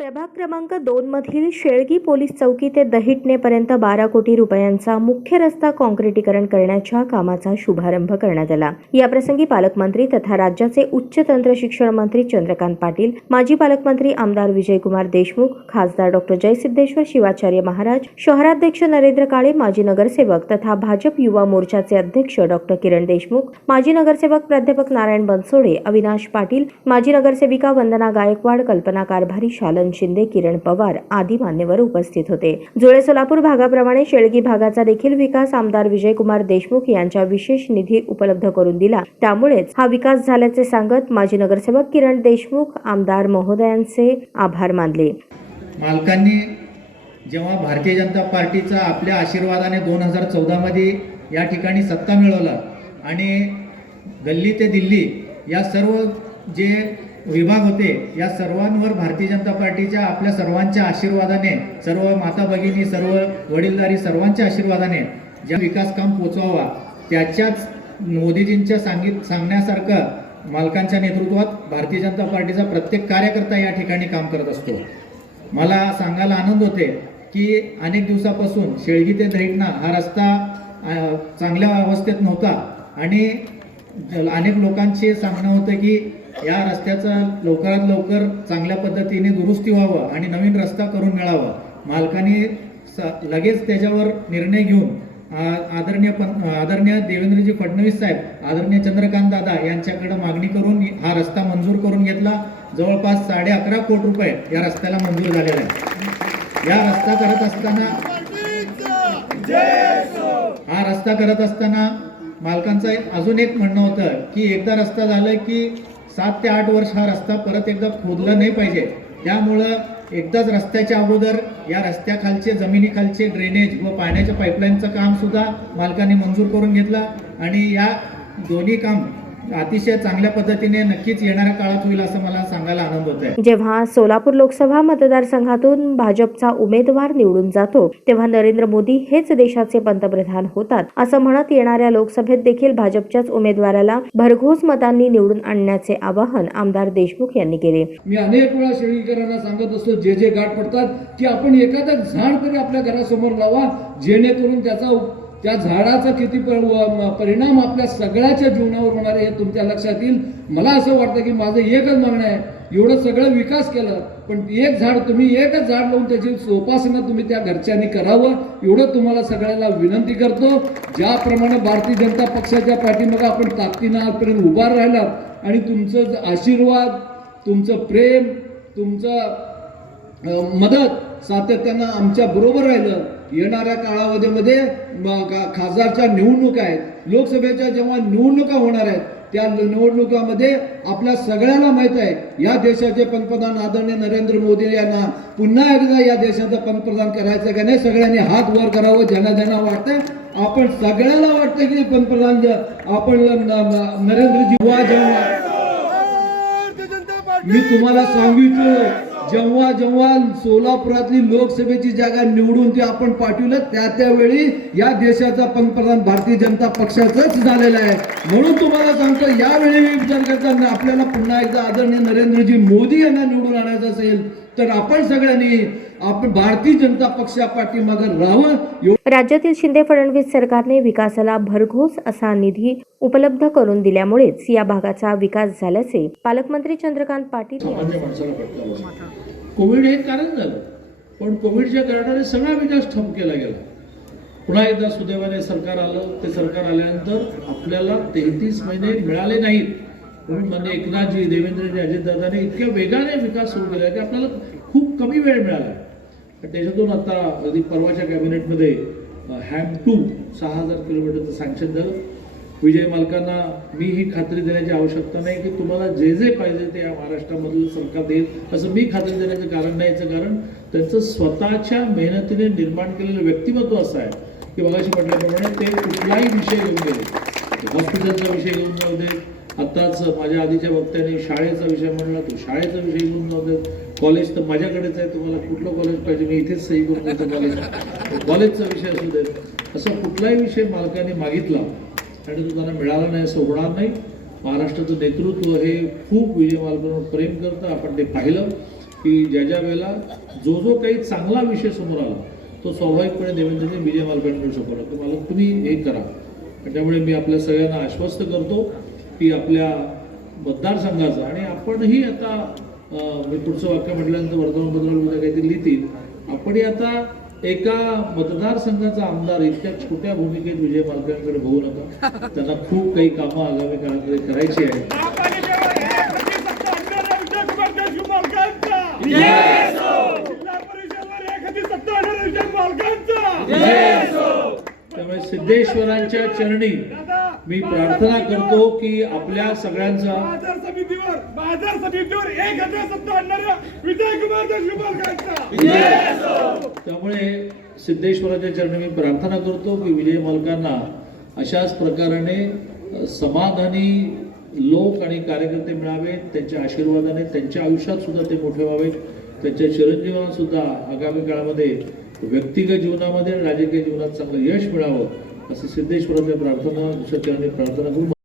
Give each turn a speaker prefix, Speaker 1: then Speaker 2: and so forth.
Speaker 1: प्रभाग क्रमांक दोनमधील शेळगी पोलीस चौकी ते दहिटणेपर्यंत बारा कोटी रुपयांचा मुख्य रस्ता काँक्रिटीकरण करण्याच्या कामाचा शुभारंभ करण्यात आला. याप्रसंगी पालकमंत्री तथा राज्याचे उच्च तंत्र शिक्षण मंत्री चंद्रकांत पाटील माजी पालकमंत्री आमदार विजयकुमार देशमुख खासदार डॉक्टर जयसिद्धेश्वर शिवाचार्य महाराज शहराध्यक्ष नरेंद्र काळे माजी नगरसेवक तथा भाजप युवा मोर्चाचे अध्यक्ष डॉक्टर किरण देशमुख माजी नगरसेवक प्राध्यापक नारायण बनसोडे अविनाश पाटील माजी नगरसेविका वंदना गायकवाड कल्पना कारभारी शालन शिंदे किरण पवार आदी मान्यवर उपस्थित होते. जुळे सोलापूर भागाप्रमाणे शेळगी भागाचा देखील विकास आमदार विजयकुमार देशमुख यांच्या विशेष निधी उपलब्ध करून दिला. त्यामुळेच हा विकास झाल्याचे सांगत माजी नगरसेवक किरण देशमुख आमदार महोदयांचे आभार मानले.
Speaker 2: मालकांनी जेव्हा भारतीय जनता पार्टीचा आपल्या आशीर्वादाने दोन हजार चौदामध्ये या ठिकाणी सत्ता मिळवला आणि गल्ली ते दिल्ली या सर्व जे विभाग होते. या सर्वांवर भारतीय जनता पार्टीच्या आपल्या सर्वांच्या आशीर्वादाने सर्व माता भगिनी सर्व वडीलधारी सर्वांच्या आशीर्वादाने ज्या विकास काम पोचवावा त्याच्याच मोदीजींच्या सांगित सांगण्यासारखं मालकांच्या नेतृत्वात भारतीय जनता पार्टीचा प्रत्येक कार्यकर्ता या ठिकाणी काम करत असतो. मला सांगायला आनंद होते की अनेक दिवसापासून शेळगी ते धैटणा हा रस्ता चांगल्या अवस्थेत नव्हता आणि अनेक लोकांचे सांगणं होतं की या रस्त्याचं लवकरात लवकर चांगल्या पद्धतीने दुरुस्ती व्हावं आणि नवीन रस्ता करून मिळावा. मालकाने लगेच त्याच्यावर निर्णय घेऊन आदरणीय पं आदरणीय देवेंद्रजी फडणवीस साहेब आदरणीय चंद्रकांत दादा यांच्याकडे मागणी करून हा रस्ता मंजूर करून घेतला. जवळपास साडे अकरा कोटी रुपये या रस्त्याला मंजूर झालेला आहे या रस्ता करत असताना हा रस्ता करत असताना मालकांचं एक- अजून एक म्हणणं होतं की एकदा रस्ता झालं की सात ते आठ वर्ष हा रस्ता परत एकदा खोदला नाही पाहिजे. त्यामुळं एकदाच रस्त्याच्या अगोदर या रस्त्याखालचे जमिनीखालचे ड्रेनेज व पाण्याच्या पाईपलाईनचं काम सुद्धा मंजूर करून घेतलं. आणि या दोन्ही काम अतिशय चांगल्या पद्धतीने नक्कीच येणाऱ्या काळात होईल असं मला सांगायला आनंद होत आहे
Speaker 1: जेव्हा सोलापूर लोकसभा मतदारसंघातून भाजपचा उमेदवार निवडून जातो तेव्हा नरेंद्र मोदी हेच देशाचे पंतप्रधान होतात. असं म्हणत येणाऱ्या लोकसभेत देखील भाजपच्याच उमेदवाराला भरघोस मतांनी निवडून आणण्याचे आवाहन आमदार देशमुख यांनी केले.
Speaker 3: मी अनेक वेळा शेळीकरांना सांगत असतो जे जे गाठ पडतात की आपण एखादं झाड तरी आपल्या घरासमोर लावा जेणेकरून त्याचा त्या झाडाचा किती प- व- परिणाम आपल्या सगळ्याच्या जीवनावर होणार आहे हे तुमच्या लक्षात येईल. मला असं वाटतं की माझं एकच मागणं आहे. एवढं सगळं विकास केलं पण एक झाड तुम्ही एकच झाड लावून त्याची जोपासना तुम्ही त्या घरच्यांनी करावं. एवढं तुम्हाला सगळ्याला विनंती करतो. ज्याप्रमाणे भारतीय जनता पक्षाच्या पाठीमागं आपण ताकदीनं आजपर्यंत उभा राहिला आणि तुमचं आशीर्वाद तुमचं प्रेम तुमचं मदत सातत्यानं आमच्या बरोबर राहिलं. येणाऱ्या काळामध्ये म- का- खासदारच्या निवडणुका आहेत. लोकसभेच्या जेव्हा निवडणुका होणार आहेत त्या निवडणुकामध्ये आपल्या सगळ्यांना माहीत आहे या देशाचे पंतप्रधान आदरणीय नरेंद्र मोदी यांना पुन्हा एकदा या देशाचं पंतप्रधान करायचं का नाही सगळ्यांनी हात वर करावं ज्यांना ज्यांना वाटतंय. आपण सगळ्याला वाटतं की पंतप्रधान आपण नरेंद्रजी वा जेव्हा मी तुम्हाला सांगितलं जेव्हा जेव्हा सोलापुरातली लोकसभेची जागा निवडून ती आपण पाठवलं त्या त्यावेळी या देशाचा पंतप्रधान भारतीय जनता पक्षाचाच झालेला आहे. म्हणून तुम्हाला सांगतो यावेळी मी विचार करताना आपल्याला पुन्हा एकदा आदरणीय नरेंद्रजी मोदी यांना निवडून आणायचं असेल तर आपण सगळ्यांनी आपण भारतीय जनता पक्षा पाठीमागं राहावं
Speaker 1: राज्यातील शिंदे फडणवीस सरकारने विकासाला भरघोस असा निधी उपलब्ध करून दिल्यामुळेच या भागाचा विकास झाल्याचे पालकमंत्री चंद्रकांत पटलं
Speaker 4: कोविड हे कारण झालं. पण कोविडच्या कारणाने सगळा विकास ठप केला गेला. पुन्हा एकदा सुदैवाने सरकार आलं. ते सरकार आल्यानंतर आपल्याला तेहतीस महिने मिळाले नाहीत. म्हणून म्हणजे एकनाथजी देवेंद्रजी अजितदादाने इतक्या वेगाने विकास सुरू केला की आपल्याला खूप कमी वेळ मिळाला त्याच्यातून आता अगदी परवाच्या कॅबिनेटमध्ये हॅम टू सहा हजार किलोमीटरचं सँक्शन झालं. विजय मालकांना मी ही खात्री देण्याची आवश्यकता नाही की तुम्हाला जे जे पाहिजे ते या महाराष्ट्रामधलं सरकार देईल. असं मी खात्री देण्याचं कारण नाही याचं कारण त्यांचं स्वतःच्या मेहनतीने निर्माण केलेलं व्यक्तिमत्व असं आहे. की मगाशी म्हटल्याप्रमाणे ते कुठलाही विषय घेऊन गेले. हॉस्पिटलचा विषय घेऊन जाऊ दे आत्ताच माझ्या आधीच्या वक्त्याने शाळेचा विषय म्हणला तू शाळेचा विषय घेऊन जाऊ कॉलेज तर माझ्याकडेच आहे तुम्हाला कुठलं कॉलेज पाहिजे मी इथेच सही करून देतो कॉलेज कॉलेजचा विषय असू दे असा कुठलाही विषय मालकाने मागितला आणि तो त्यांना मिळाला नाही असं होणार नाही. महाराष्ट्राचं नेतृत्व हे खूप विजय मालकांवर प्रेम करतं. आपण ते पाहिलं की ज्या ज्या वेळेला जो जो काही चांगला विषय समोर आला तो स्वाभाविकपणे देवेंद्रजी विजय मालकांकडे सोपवला. तर मला तुम्ही हे करा. आणि त्यामुळे मी आपल्या सगळ्यांना आश्वस्त करतो. की आपल्या मतदारसंघाचा. आणि आपणही आता मी पुढचं वाक्य म्हटल्यानंतर वर्तमानपत्राला उद्या काहीतरी लिहितील. आपणही आता एका मतदारसंघाचा आमदार इतक्या छोट्या भूमिकेत विजय मालकांकडे होऊ नका. त्यांना खूप काही कामं आगामी काळामध्ये करायची आहेत. त्यामुळे सिद्धेश्वरांच्या चरणी मी प्रार्थना करतो की आपल्या सगळ्यांचा
Speaker 5: बाजार समितीवर बाजार समितीवर एक हजार सत्ता आणणाऱ्या विजय! कुमार
Speaker 4: त्यामुळे सिद्धेश्वराच्या चरणी मी प्रार्थना करतो की विजय मालकांना अशाच प्रकाराने समाधानी लोक आणि कार्यकर्ते मिळावे त्यांच्या आशीर्वादाने त्यांच्या आयुष्यात सुद्धा ते मोठे व्हावेत त्यांच्या चिरंजीवांना सुद्धा आगामी काळामध्ये व्यक्तिगत जीवनामध्ये आणि राजकीय जीवनात चांगलं यश मिळावं. असं सिद्धेश्वराच्या प्रार्थना चरणी प्रार्थना करून